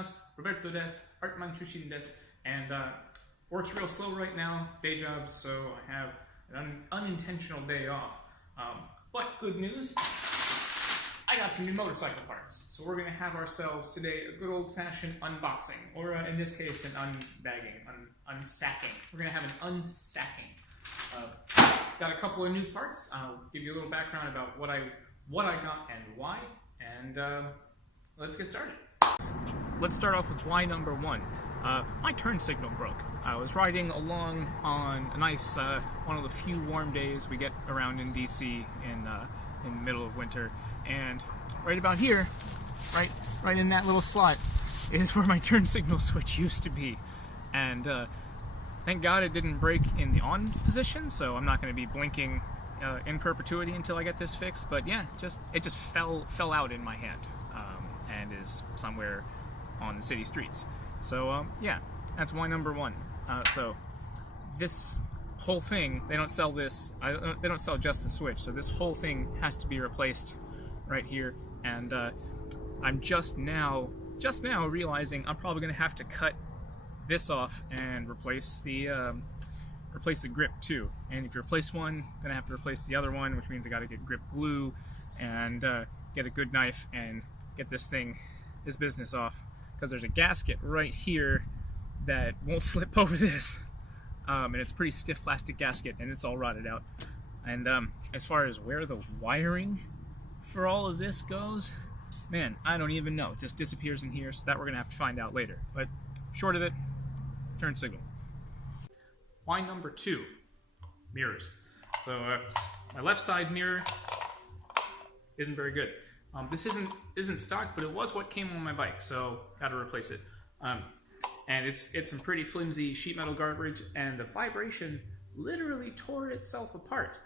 gozaimasu, Roberto desu, Artman Chushin desu, and work's real slow right now, day job, so I have an unintentional day off. But good news, I got some new motorcycle parts. So we're going to have ourselves today a good old-fashioned unboxing, or in this case, an unbagging, unsacking. We're going to have an unsacking. Got a couple of new parts. I'll give you a little background about what I got and why, and let's get started. Let's start off with why number one. My turn signal broke. I was riding along on a nice, one of the few warm days we get around in DC in the middle of winter, and right about here, right in that little slot, is where my turn signal switch used to be, and thank God it didn't break in the on position, so I'm not going to be blinking in perpetuity until I get this fixed. But yeah, it just fell out in my hand, and is somewhere on the city streets. So yeah, that's why number one. So this whole thing, they don't sell this. They don't sell just the switch. So this whole thing has to be replaced right here. And I'm just now realizing I'm probably going to have to cut this off and replace the grip too. And if you replace one, I'm gonna have to replace the other one, which means I got to get grip glue and get a good knife and get this business off, because there's a gasket right here that won't slip over this, and it's a pretty stiff plastic gasket, and it's all rotted out. And as far as where the wiring for all of this goes, man, I don't even know. It just disappears in here, so that we're gonna have to find out later. But short of it, turn signal. Why number two, mirrors. So my left side mirror isn't very good. This isn't stock, but it was what came on my bike, so gotta replace it. And it's some pretty flimsy sheet metal garbage, and the vibration literally tore itself apart.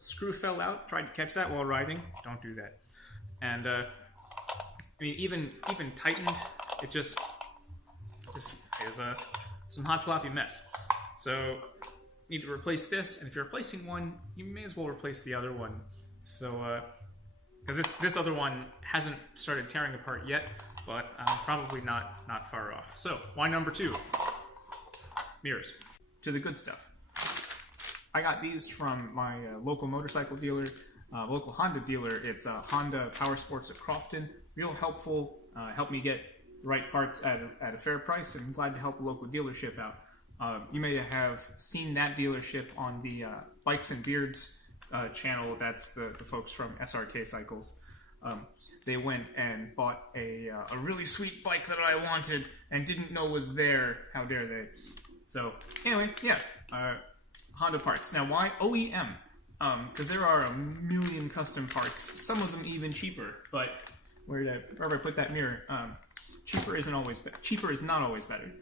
Screw fell out. Tried to catch that while riding. Don't do that. And I mean, even tightened, it just is some hot floppy mess. So need to replace this, and if you're replacing one, you may as well replace the other one. So because this other one hasn't started tearing apart yet, but I'm probably not far off. So why number two, mirrors. To the good stuff. I got these from my local motorcycle dealer, local Honda dealer. It's Honda Power Sports at Crofton. Real helpful. Helped me get the right parts at a fair price, and I'm glad to help a local dealership out. You may have seen that dealership on the Bikes and Beards channel. That's the folks from SRK Cycles. They went and bought a really sweet bike that I wanted and didn't know was there. How dare they? So anyway, yeah, Honda parts. Now why OEM? Because there are a million custom parts, some of them even cheaper. But wherever I put that mirror, cheaper is not always better.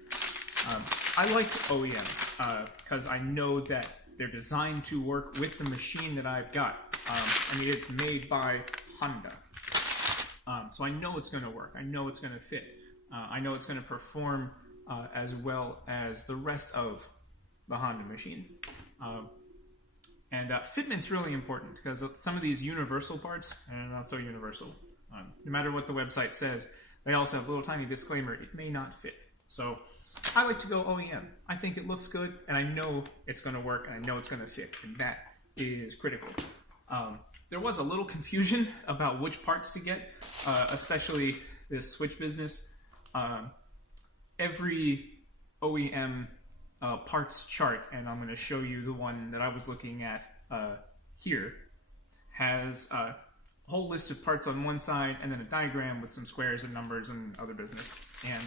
I like OEM because I know that they're designed to work with the machine that I've got. I mean, it's made by Honda. So I know it's going to work. I know it's going to fit. I know it's going to perform as well as the rest of the Honda machine. And fitment's really important, because some of these universal parts are not so universal. No matter what the website says, they also have a little tiny disclaimer, it may not fit. So I like to go OEM. I think it looks good, and I know it's going to work, and I know it's going to fit, and that is critical. There was a little confusion about which parts to get, especially this switch business. Every OEM parts chart, and I'm going to show you the one that I was looking at here, has a whole list of parts on one side, and then a diagram with some squares and numbers and other business. And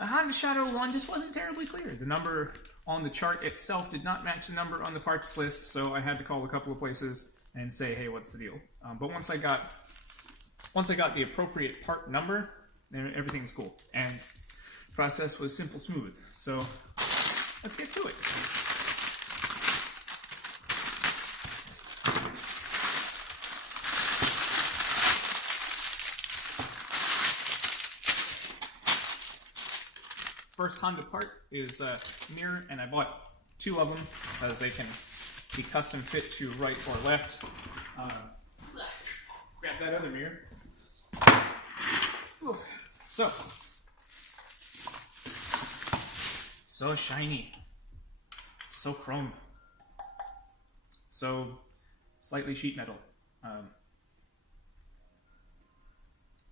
a Honda Shadow one just wasn't terribly clear. The number on the chart itself did not match the number on the parts list, so I had to call a couple of places and say, hey, what's the deal? But once I got the appropriate part number, then everything's cool. And the process was simple, smooth. So let's get to it. First Honda part is a mirror, and I bought two of them because they can be custom fit to right or left. Grab that other mirror. So, So shiny. So chrome. So slightly sheet metal.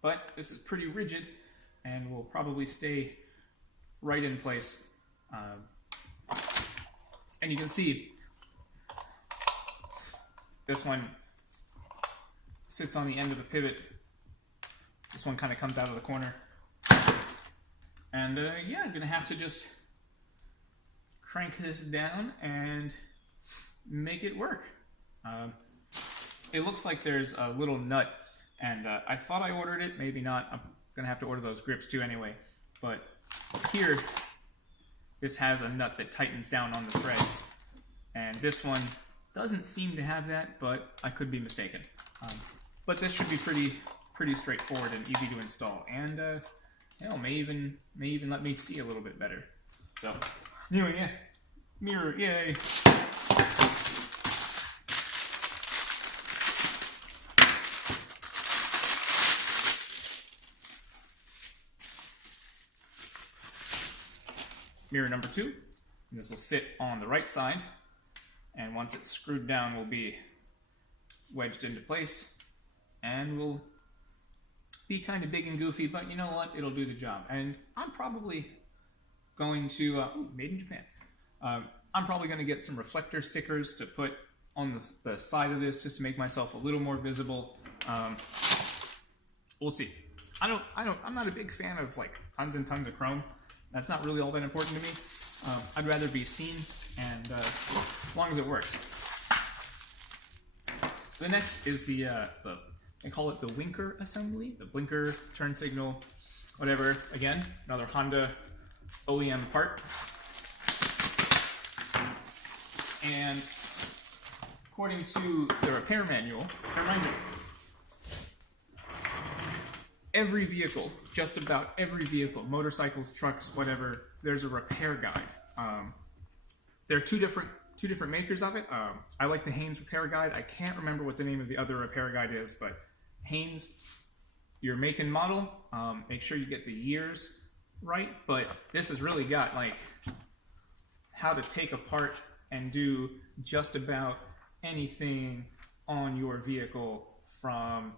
But this is pretty rigid and will probably stay right in place. And you can see this one sits on the end of the pivot. This one kind of comes out of the corner. And yeah, I'm gonna have to just crank this down and make it work. It looks like there's a little nut, and I thought I ordered it, maybe not. I'm gonna have to order those grips too anyway. But here, this has a nut that tightens down on the threads, and this one doesn't seem to have that, but I could be mistaken. But this should be pretty straightforward and easy to install, and hell, may even let me see a little bit better. So, anyway, yeah, mirror, yay! Mirror number 2. This will sit on the right side, and once it's screwed down, will be wedged into place, and will be kind of big and goofy, but you know what? It'll do the job. And I'm probably going to made in Japan. I'm probably going to get some reflector stickers to put on the side of this just to make myself a little more visible. We'll see. I'm not a big fan of like tons and tons of chrome. That's not really all that important to me. I'd rather be seen, and as long as it works. The next is they call it the Winker assembly, the blinker, turn signal, whatever. Again, another Honda OEM part. And according to the repair manual, it reminds me, every vehicle, just about every vehicle, motorcycles, trucks, whatever, there's a repair guide. There are two different makers of it. I like the Haynes repair guide. I can't remember what the name of the other repair guide is, but Haynes, your make and model, make sure you get the years right. But this has really got like how to take apart and do just about anything on your vehicle, from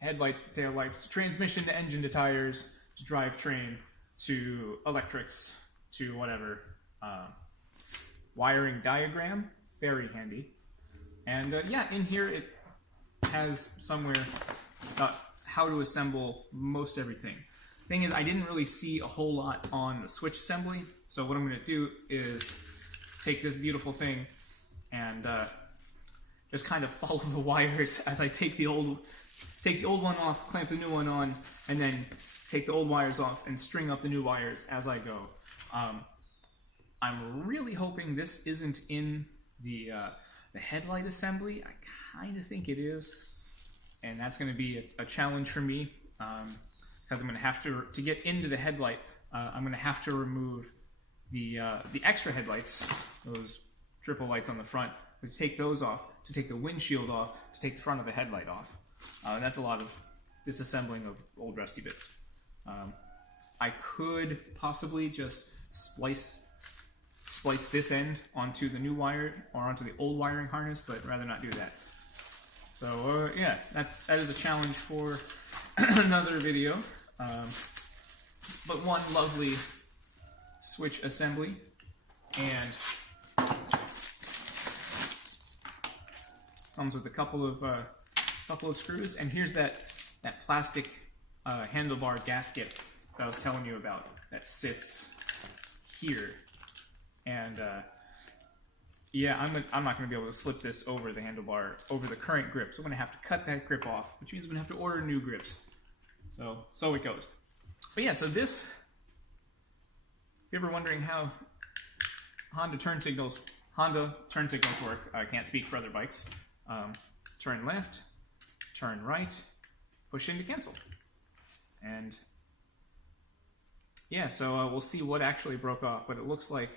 headlights to taillights, to transmission, to engine, to tires, to drivetrain, to electrics, to whatever. Wiring diagram, very handy. And yeah, in here it has somewhere how to assemble most everything. Thing is, I didn't really see a whole lot on the switch assembly, so what I'm going to do is take this beautiful thing and just kind of follow the wires as I take the old one off, clamp the new one on, and then take the old wires off and string up the new wires as I go. I'm really hoping this isn't in the headlight assembly. I kind of think it is, and that's going to be a challenge for me, because I'm going to have to get into the headlight. I'm going to have to remove the extra headlights, those triple lights on the front, to take those off, to take the windshield off, to take the front of the headlight off. That's a lot of disassembling of old rusty bits. I could possibly just splice this end onto the new wire or onto the old wiring harness, but I'd rather not do that. So yeah, that is a challenge for another video. But one lovely switch assembly, and comes with a couple of screws, and here's that plastic handlebar gasket that I was telling you about that sits here. And yeah, I'm not going to be able to slip this over the handlebar, over the current grip, so I'm going to have to cut that grip off, which means I'm going to have to order new grips. So it goes. But yeah, so this, if you're ever wondering how Honda turn signals work, I can't speak for other bikes. Turn left, turn right, push in to cancel. And yeah, so we'll see what actually broke off, but it looks like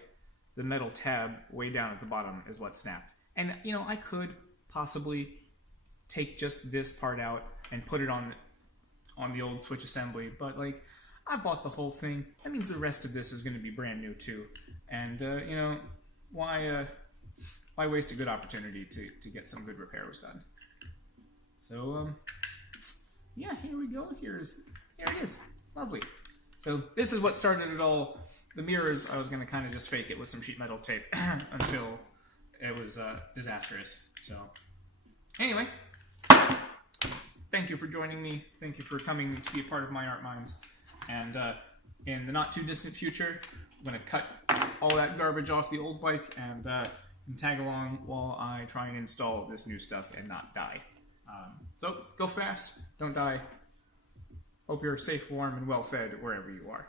the metal tab way down at the bottom is what snapped. And you know, I could possibly take just this part out and put it on the old switch assembly, but like, I bought the whole thing. That means the rest of this is going to be brand new too. And you know, why waste a good opportunity to get some good repairs done? So yeah, here we go. Here it is. Lovely. So this is what started it all. The mirrors, I was going to kind of just fake it with some sheet metal tape until it was disastrous. So anyway, thank you for joining me. Thank you for coming to be a part of my Art Minds. And in the not too distant future, I'm going to cut all that garbage off the old bike and tag along while I try and install this new stuff and not die. So go fast, don't die. Hope you're safe, warm, and well fed wherever you are.